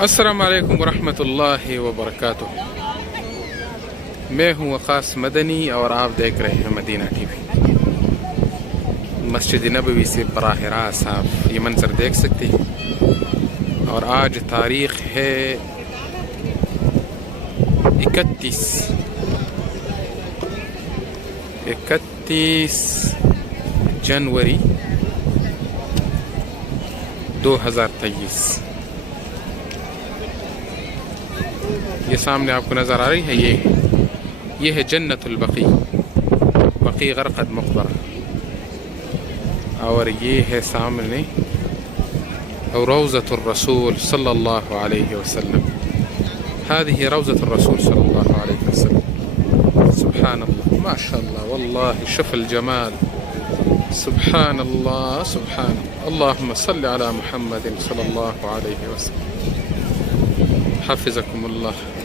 السلام علیکم ورحمۃ اللہ وبرکاتہ۔ میں ہوں وقاص مدنی اور آپ دیکھ رہے ہیں مدینہ ٹی وی۔ مسجد نبوی سے براہ راست آپ یہ منظر دیکھ سکتے ہیں، اور آج تاریخ ہے 31 جنوری 2023۔ یہ سامنے آپ کو نظر آ رہی ہے، یہ ہے جنت البقیع، بقیع غرقد مقبرہ، اور یہ ہے سامنے روضة الرسول صلی اللہ علیہ وسلم۔ هذه روضة الرسول صلی اللہ علیہ وسلم۔ سبحان اللہ، ما شاء اللہ، واللہ شوف الجمال، سبحان اللہ سبحان اللہ۔ اللہم صل علی محمد صلی اللہ علیہ وسلم۔ حفظکم اللہ۔